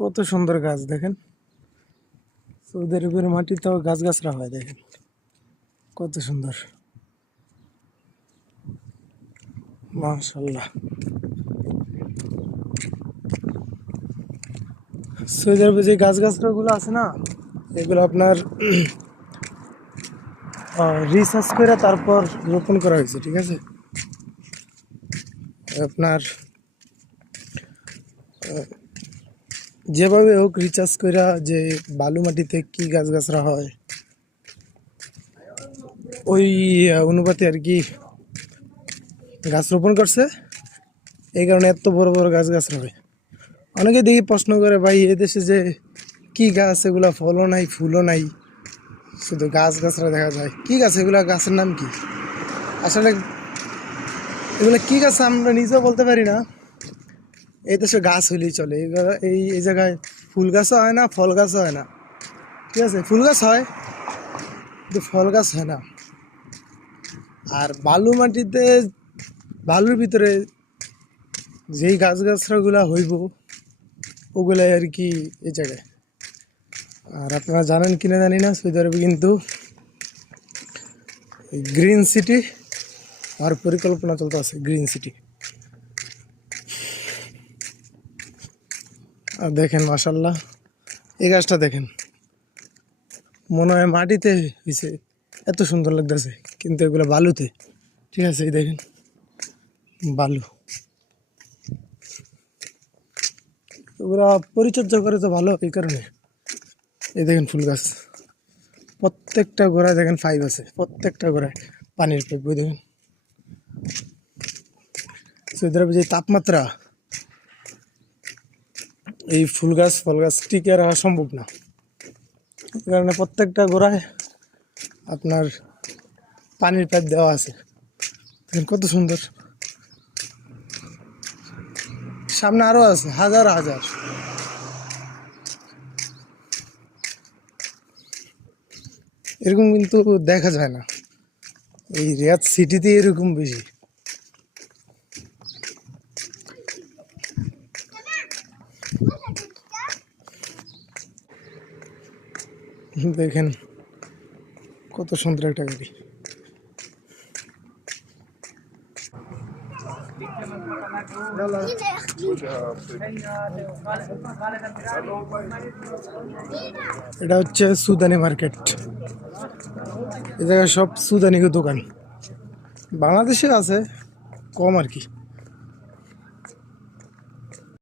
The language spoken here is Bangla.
কত সুন্দর গাছ দেখেন। সৌদি আরবের মাটিতেও গাছগাছরা হয় দেখেন কত সুন্দর, মাশাআল্লাহ। সৌদি আরবে যে গাছগাছরা গুলো আছে না, এগুলো আপনার রিসার্চ করে তারপর রোপণ করা হয়েছে, ঠিক আছে। আপনার যেভাবে হোক রিচার্জ করে যে বালু মাটিতে কি গাছগাছরা হয় ওই অনুপাতে আর কি গাছ রোপণ করছে, এই কারণে এত বড় বড় গাছগাছরা হয়। অনেকে দেখি প্রশ্ন করে, ভাই এদেশে যে কি গাছ, এগুলা ফলও নাই ফুলও নাই, শুধু গাছ গাছরা দেখা যায়, কি গাছ এগুলা, গাছের নাম কি? আসলে এগুলো কি গাছ আমরা নিজেও বলতে পারি না। এই দেশে গাছ হইলেই চলে, এই জায়গায় ফুল গাছও হয় না, ফল গাছও হয় না, ঠিক আছে। ফুল গাছ হয় কিন্তু ফল গাছ হয় না। আর বালু মাটিতে, বালুর ভিতরে যেই গাছগাছরাগুলা হইব ওগুলাই আর কি এই জায়গায়। আর আপনারা জানেন কিনা জানি না, সৌদি আরবে কিন্তু গ্রিন সিটি আর পরিকল্পনা চলতে আছে, গ্রিন সিটি। আর দেখেন মাশাআল্লাহ, এই গাছটা দেখেন, মনে হয় মাটিতে হয়েছে, এত সুন্দর লাগতেছে, কিন্তু এগুলো বালুতে, ঠিক আছে। এই দেখেন বালু, ওরা পরিচর্যা করে তো ভালো, এই কারণে। এই দেখেন ফুল গাছ, প্রত্যেকটা গোড়ায় দেখেন পাইপ আছে, প্রত্যেকটা গোড়ায় পানির পাইপ। ওই দেখেন সৌদি আরবে যে তাপমাত্রা, এই ফুল গাছ ফল গাছ টিকে রাখা সম্ভব না, এই কারণে প্রত্যেকটা গোড়ায় আপনার পানির পাইপ দেওয়া আছে। দেখেন কত সুন্দর, সামনে আরো আছে হাজার হাজার। এরকম কিন্তু দেখা যায় না, এই রিয়াদ সিটিতে এরকম বেশি। দেখেন কত সুন্দর একটা গাড়ি। এটা হচ্ছে সুদানি মার্কেট, এই জায়গায় সব সুদানি দোকান, বাংলাদেশে আছে কম আর কি।